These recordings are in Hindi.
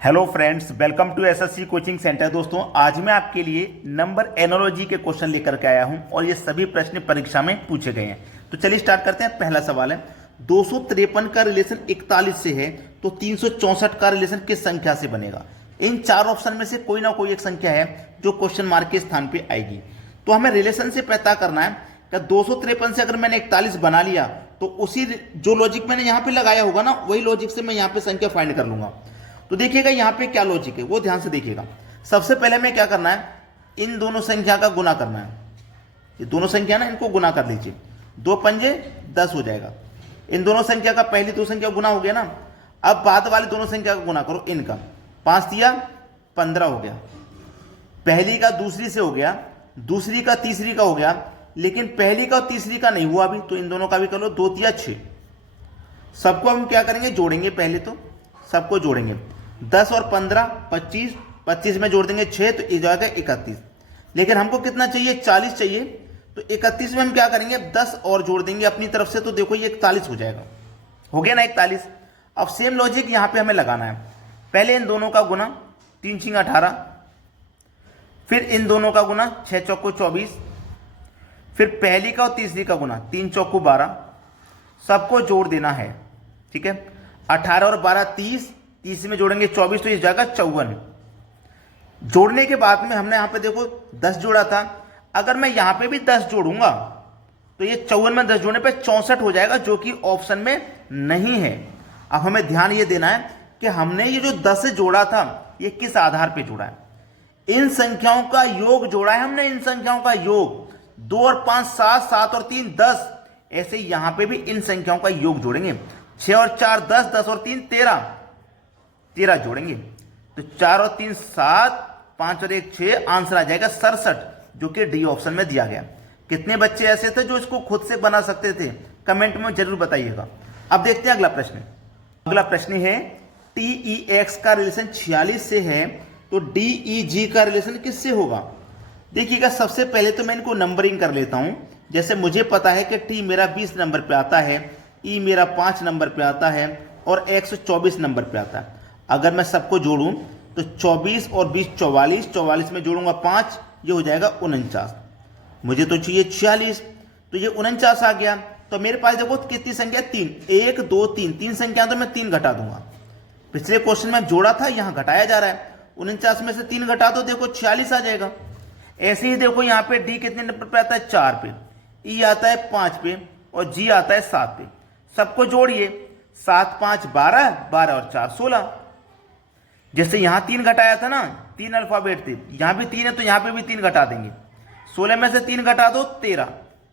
Hello friends, welcome to SSC coaching centre. दोस्तों, आज मैं आपके लिए नंबर एनोलॉजी के क्वेश्चन लेकर के आया हूं और ये सभी प्रश्न परीक्षा में पूछे गए हैं। तो चलिए स्टार्ट करते हैं। पहला सवाल है, 253 का रिलेशन 41 से है तो 364 का रिलेशन किस संख्या से बनेगा? इन चार ऑप्शन में से कोई ना कोई एक संख्या है जो क्वेश्चन मार्क के स्थान पर आएगी। तो हमें रिलेशन से पता करना है कि 253 से अगर मैंने 41 बना लिया तो उसी जो लॉजिक मैंने यहाँ पे लगाया होगा ना, वही लॉजिक से मैं यहाँ पे संख्या फाइंड कर लूंगा। तो देखिएगा यहाँ पे क्या लॉजिक है वो ध्यान से देखिएगा। सबसे पहले में क्या करना है, इन दोनों संख्या का गुना करना है। ये दोनों संख्या ना, इनको गुना कर लीजिए। 2 पंजे 10 हो जाएगा। इन दोनों संख्या का पहली दो संख्या गुना हो गया ना। अब बाद वाली दोनों संख्या का गुना करो। इनका 5 दिया 15 हो गया। पहली का दूसरी से हो गया, दूसरी का तीसरी का हो गया, लेकिन पहली का और तीसरी का नहीं हुआ अभी, तो इन दोनों का भी कर लो। 2 तिया 6। सबको हम क्या करेंगे, जोड़ेंगे। पहले तो सबको जोड़ेंगे। 10 और 15 25, 25 में जोड़ देंगे 6 तो ये जाएगा 31। लेकिन हमको कितना चाहिए, 40 चाहिए। तो 31 में हम क्या करेंगे, 10 और जोड़ देंगे अपनी तरफ से, तो देखो ये 41 हो जाएगा। हो गया ना 41। अब सेम लॉजिक यहां पे हमें लगाना है। पहले इन दोनों का गुना 3 6 18, फिर इन दोनों का गुना 6 चौको 24, फिर पहली का और तीसरी का गुना 3 चौको 12। सबको जोड़ देना है, ठीक है। 18 और 12 30, 30 में जोड़ेंगे 24 तो ये जाएगा 54। जोड़ने के बाद में हमने यहां पे देखो 10 जोड़ा था। अगर मैं यहां पे भी 10 जोड़ूंगा तो ये 54 में 10 जोड़ने पे 64 हो जाएगा, जो कि ऑप्शन में नहीं है। अब हमें ध्यान ये देना है कि हमने ये जो 10 जोड़ा था ये किस आधार पे जोड़ा है। इन संख्याओं का योग जोड़ा है हमने। इन संख्याओं का योग 2 और 5 7, 7 और 3 10। ऐसे यहां पे भी इन संख्याओं का योग जोड़ेंगे। 6 और 4 10, 10 और 3 13, 13 जोड़ेंगे तो 4 और 3 7, 5 और 1 6, आंसर आ जाएगा 67, जो कि डी ऑप्शन में दिया गया। कितने बच्चे ऐसे थे जो इसको खुद से बना सकते थे, कमेंट में जरूर बताइएगा। अब देखते हैं अगला प्रश्न। अगला प्रश्न है, TEX का रिलेशन 46 से है तो DEG का रिलेशन किससे होगा? देखिएगा, सबसे पहले तो मैं इनको नंबरिंग कर लेता हूं। जैसे मुझे पता है कि T मेरा 20 नंबर पे आता है, E मेरा 5 नंबर पे आता है और X 24 नंबर पे आता है। अगर मैं सबको जोड़ूं तो 24 और 20 44, 44 में जोड़ूंगा 5, ये हो जाएगा 49। मुझे तो चाहिए 46, तो ये 49 आ गया। तो मेरे पास देखो कितनी संख्या, 3 1 2 3, 3 संख्या तो मैं 3 घटा दूंगा। पिछले क्वेश्चन में जोड़ा था, यहां घटाया जा रहा है। 49 में से 3 घटा दो, देखो 46 आ जाएगा। ऐसे ही देखो यहाँ पे D कितने नंबर पे आता है, 4 पे, E आता है 5 पे और G आता है 7 पे। सबको जोड़िए, 7 5 12, 12 और 4 16। जैसे यहां 3 घटाया था ना, 3 अल्फाबेट थे, यहां भी 3 है तो यहां पे भी 3 घटा देंगे। 16 में से 3 घटा दो 13,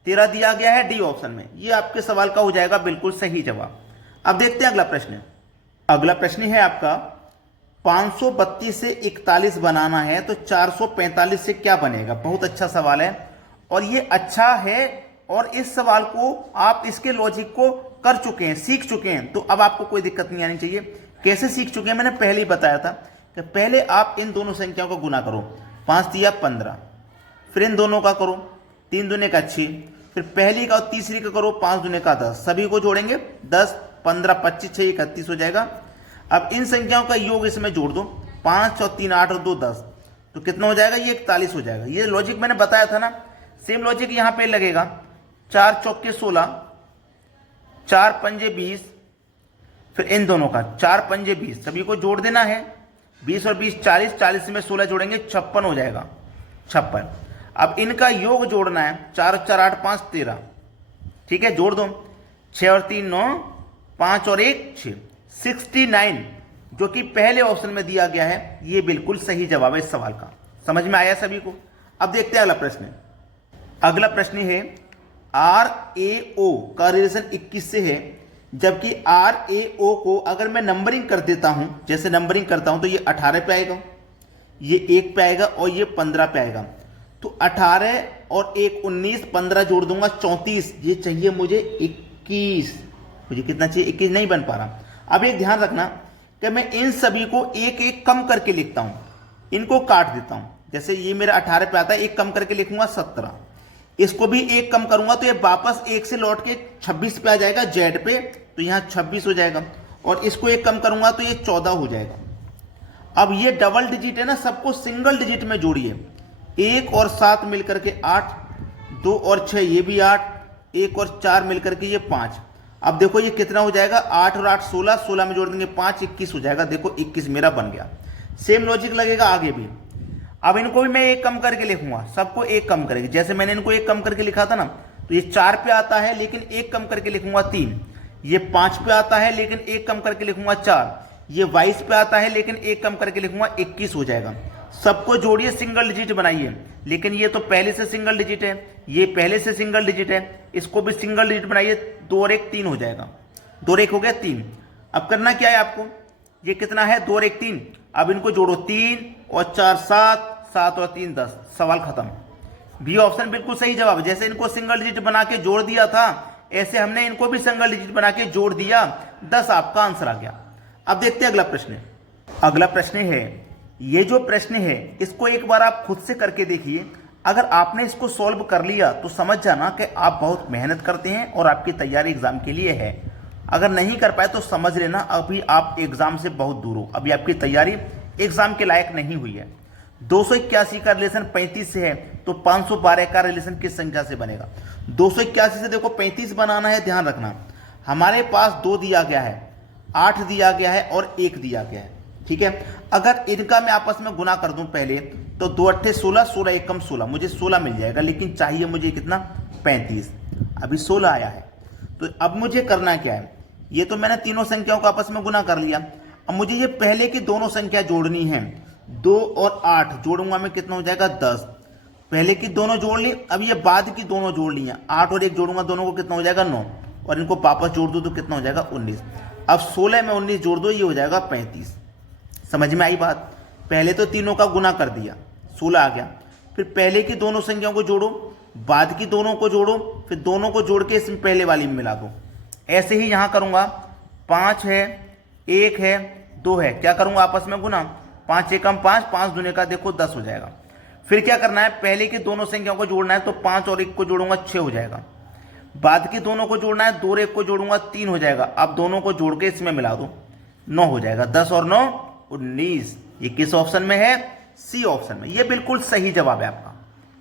13 दिया गया है डी ऑप्शन में। ये आपके सवाल का हो जाएगा बिल्कुल सही जवाब। अब देखते हैं अगला प्रश्न। अगला प्रश्न है आपका, 532 से 41 बनाना है तो 445 से क्या बनेगा? बहुत अच्छा सवाल है और ये अच्छा है। और इस सवाल को आप इसके लॉजिक को कर चुके हैं, सीख चुके हैं, तो अब आपको कोई दिक्कत नहीं आनी चाहिए। कैसे सीख चुके हैं, मैंने पहले ही बताया था कि पहले आप इन दोनों संख्याओं का गुना करो। 5 दिया 15, फिर इन दोनों का करो, 3 दूने का 6, फिर पहली का और तीसरी का करो, 5 दूने का 10। सभी को जोड़ेंगे, 10 15 25 6 31 हो जाएगा। अब इन संख्याओं का योग इसमें जोड़ दो, 5 और 3 8 और 2 10, तो कितना हो जाएगा, ये 41 हो जाएगा। ये लॉजिक मैंने बताया था ना, सेम लॉजिक यहां पे लगेगा। 4 चौके 16, 4 पंजे 20, फिर इन दोनों का 4 पंजे 20, सभी को जोड़ देना है। 20 और 20 40, 40 में 16 जोड़ेंगे 56 हो जाएगा, 56। अब इनका योग जोड़ना है, 4 और 4 8 5 13, ठीक है, जोड़ दो। 6 और 3 9, 5 और 1 6, 69, जो कि पहले ऑप्शन में दिया गया है। ये बिल्कुल सही जवाब है इस सवाल का। समझ में आया सभी को? अब देखते हैं अगला प्रश्न। अगला प्रश्न है, RAO का रिलेशन 21 से है, जबकि RAO को अगर मैं नंबरिंग कर देता हूं, जैसे नंबरिंग करता हूं, तो ये 18 पे आएगा, ये 1 पे आएगा और ये 15 पे आएगा। तो 18 और 1 19, 15 जोड़ दूंगा 34। ये चाहिए मुझे 21। मुझे कितना चाहिए, 21 नहीं बन पा रहा। अब एक ध्यान रखना कि मैं इन सभी को एक एक कम करके लिखता हूं, इनको काट देता हूं। जैसे ये मेरा 18 पे आता है, एक कम करके लिखूंगा 17, इसको भी एक कम करूंगा तो ये वापस 1 से लौट के 26 पे आ जाएगा, जेड पे, तो यहां 26 हो जाएगा। और इसको एक कम करूंगा तो ये 14 हो जाएगा। अब ये डबल डिजिट है ना, सबको सिंगल डिजिट में जोड़िए। 1 और 7 मिलकर के 8, 2 और 6 ये भी 8, 1 और 4 मिलकर के ये 5। अब देखो ये कितना हो जाएगा, 8 और 8 16, 16 में जोड़ देंगे 5, 21 हो जाएगा। देखो 21 मेरा बन गया। सेम लॉजिक लगेगा आगे भी। अब इनको भी मैं एक कम करके लिखूंगा, सबको एक कम करके, जैसे मैंने इनको एक कम करके लिखा था ना, तो ये 4 पे आता है लेकिन एक कम करके लिखूंगा 3, ये 5 पे आता है लेकिन एक कम करके लिखूंगा 4, ये 22 पे आता है लेकिन एक कम करके लिखूंगा 21 हो जाएगा। सबको जोड़िए, सिंगल डिजिट बनाइए। लेकिन ये तो पहले से सिंगल डिजिट है, ये पहले से सिंगल डिजिट है, इसको भी सिंगल डिजिट बनाइए। 2 और 1 3 हो जाएगा, 2 और 1 हो गया 3। अब करना क्या है आपको, ये कितना है 2 और 1 3। अब इनको जोड़ो, 3 और 4 7, 7 और 3 10, सवाल खत्म। बी ऑप्शन बिल्कुल सही जवाब। जैसे इनको सिंगल डिजिट बना के जोड़ दिया था, ऐसे हमने इनको भी सिंगल डिजिट बना के जोड़ दिया, 10 आपका आंसर आ गया। अब देखते हैं अगला प्रश्न। अगला प्रश्न है, ये जो प्रश्न है इसको एक बार आप खुद से करके देखिए। अगर आपने इसको सॉल्व कर लिया तो समझ जाना कि आप बहुत मेहनत करते हैं और आपकी तैयारी एग्जाम के लिए है। अगर नहीं कर पाए तो समझ लेना अभी आप एग्जाम से बहुत दूर हो, अभी आपकी तैयारी एग्जाम के लायक नहीं हुई है। 281 का रिलेशन 35 से है, तो 512 का रिलेशन किस संख्या से बनेगा। 281 से देखो 35 बनाना है, ध्यान रखना हमारे पास 2 दिया गया है, 8 दिया गया है और 1 दिया गया है, ठीक है। अगर इनका मैं आपस में गुना कर दूं पहले, तो 2 8 16, 16 1 कम 16, मुझे 16 मिल जाएगा। लेकिन चाहिए मुझे कितना, 35, अभी 16 आया है। तो अब मुझे करना क्या है, ये तो मैंने तीनों संख्याओं को आपस में गुना कर लिया। अब मुझे ये पहले की दोनों संख्या जोड़नी है। 2 और 8 जोड़ूंगा मैं, कितना हो जाएगा 10। पहले की दोनों जोड़ ली, अब ये बाद की दोनों जोड़ ली हैं। 8 और 1 जोड़ूंगा दोनों को, कितना हो जाएगा 9, और इनको वापस जोड़ दो तो कितना हो जाएगा 19। अब 16 में 19 जोड़ दो, ये हो जाएगा 35। समझ में आई बात। पहले तो तीनों का गुना कर दिया, 16 आ गया। फिर पहले की दोनों संख्याओं को जोड़ो, बाद की दोनों को जोड़ो, फिर दोनों को जोड़ के इसमें पहले वाली में मिला दो। ऐसे ही यहां करूंगा, 5 है, 1 है, 2 है, क्या करूंगा आपस में गुना, 5 एकम 5, 5 दूने का देखो 10 हो जाएगा। फिर क्या करना है, पहले की दोनों संख्याओं को जोड़ना है, तो 5 और 1 को जोड़ूंगा 6 हो जाएगा। बाद की दोनों को जोड़ना है, 2 और 1 को जोड़ूंगा 3 हो जाएगा। अब दोनों को जोड़ के इसमें मिला दो, 9 हो जाएगा। 10 और 9 19। ये किस ऑप्शन में है, सी ऑप्शन में। ये बिल्कुल सही जवाब है आपका।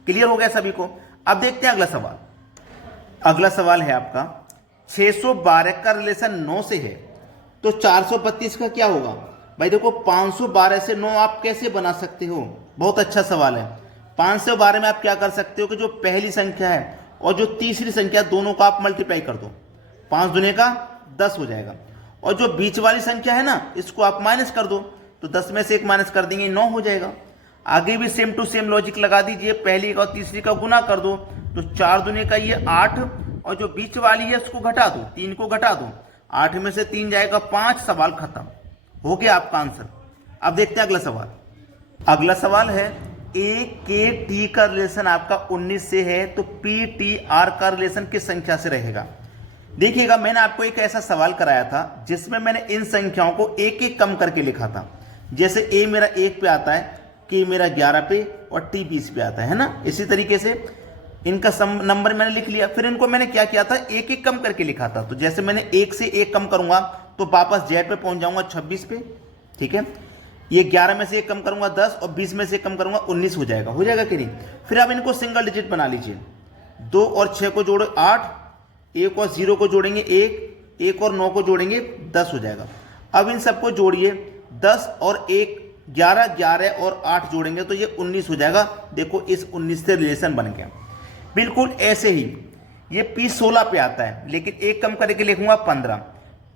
क्लियर हो गया सभी को। अब देखते हैं अगला सवाल। अगला सवाल है आपका, 612 का रिलेशन 9 से है, तो 432 का क्या होगा। भाई देखो 512 से 9 आप कैसे बना सकते हो, बहुत अच्छा सवाल है। 512 में आप क्या कर सकते हो कि जो पहली संख्या है और जो तीसरी संख्या, दोनों का आप मल्टीप्लाई कर दो, 5 दूने का 10 हो जाएगा। और जो बीच वाली संख्या है ना, इसको आप माइनस कर दो, तो 10 में से 1 माइनस कर देंगे, 9 हो जाएगा। आगे भी सेम टू सेम लॉजिक लगा दीजिए, पहली का और तीसरी का गुना कर दो, तो 4 दूने का ये 8, और जो बीच वाली है उसको घटा दो, 3 को घटा दो, 8 में से 3 जाएगा 5, सवाल खत्म हो गया आपका आंसर। अब देखते हैं अगला सवाल। अगला सवाल है, ए के टी का रिलेशन आपका 19 से है, तो पी टी आर का रिलेशन किस संख्या से रहेगा। देखिएगा, मैंने आपको एक ऐसा सवाल कराया था जिसमें मैंने इन संख्याओं को एक एक कम करके लिखा था। जैसे ए मेरा 1 पे आता है, के मेरा 11 पे और टी 20 पे आता है ना। इसी तरीके से इनका नंबर मैंने लिख लिया। फिर इनको मैंने क्या किया था, एक एक कम करके लिखा था। तो जैसे मैंने 1 से 1 कम करूंगा तो वापस जेड पे पहुंच जाऊंगा 26 पे, ठीक है। ये 11 में से 1 कम करूंगा 10, और 20 में से 1 कम करूंगा 19 हो जाएगा। हो जाएगा कि नहीं। फिर आप इनको सिंगल डिजिट बना लीजिए। 2 और 6 को जोड़ो 8, 1 और 0 को जोड़ेंगे 1, 1 और 9 को जोड़ेंगे 10 हो जाएगा। अब इन सबको जोड़िए, 10 और 1 11, 11 और 8 जोड़ेंगे तो ये 19 हो जाएगा। देखो इस 19 से रिलेशन बन गया। बिल्कुल ऐसे ही ये P 16 पे आता है लेकिन 1 कम करके लिखूंगा 15,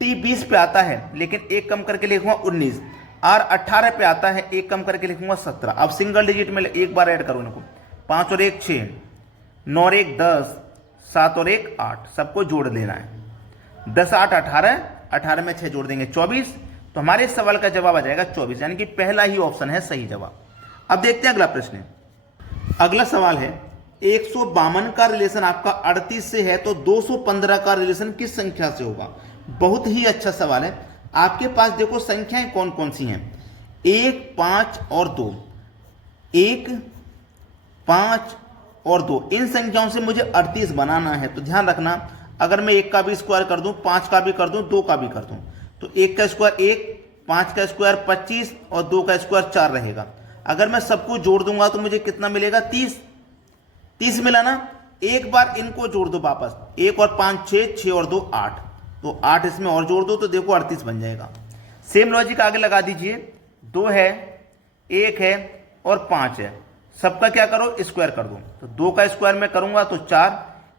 T 20 पे आता है लेकिन 1 कम करके लिखूंगा 19, R 18 पे आता है 1 कम करके लिखूंगा 17। अब सिंगल डिजिट में एक बार ऐड करो इनको, 5 और 1 6, 9 और 1 10, 7 और 1 8, सबको जोड़ लेना है। 10 8 18, 18 में 6 जोड़ देंगे 24। तो हमारे इस सवाल का जवाब आ जाएगा 24, यानी कि पहला ही ऑप्शन है सही जवाब। अब देखते हैं अगला प्रश्न। अगला सवाल है, 152 का रिलेशन आपका 38 से है, तो 215 का रिलेशन किस संख्या से होगा। बहुत ही अच्छा सवाल है। आपके पास देखो संख्याएं कौन कौन सी हैं, 1 5 और 2, 1 5 और 2, इन संख्याओं से मुझे 38 बनाना है। तो ध्यान रखना, अगर मैं 1 का भी स्क्वायर कर दूं, 5 का भी कर दूं, 2 का भी कर दूं, तो 1 का स्क्वायर 1, 5 का स्क्वायर 25 और 2 का स्क्वायर 4 रहेगा। अगर मैं सबको जोड़ दूंगा तो मुझे कितना मिलेगा? 30 मिला ना। एक बार इनको जोड़ दो वापस, 1 और 5 6, 6 और 2 8, तो 8 इसमें और जोड़ दो तो देखो 38 बन जाएगा। सेम लॉजिक आगे लगा दीजिए, 2 है, 1 है और 5 है, सबका क्या करो? स्क्वायर कर दो। तो 2 का स्क्वायर में करूंगा तो 4,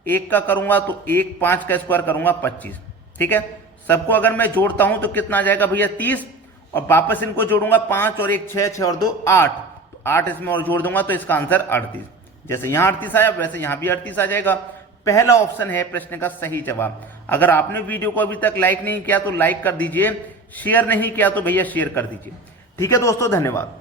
1 का करूंगा तो 1, 5 का स्क्वायर करूंगा 25। ठीक है, सबको अगर मैं जोड़ता हूं तो कितना आ जाएगा भैया? 30, और वापस इनको जोड़ूंगा 5 और 1 6, 6 और 2 8, तो 8 इसमें और जोड़ दूंगा तो इसका आंसर 38। जैसे यहां 38 आया वैसे यहां भी 38 आ जाएगा। पहला ऑप्शन है प्रश्न का सही जवाब। अगर आपने वीडियो को अभी तक लाइक नहीं किया तो लाइक कर दीजिए, शेयर नहीं किया तो भैया शेयर कर दीजिए। ठीक है दोस्तों, धन्यवाद।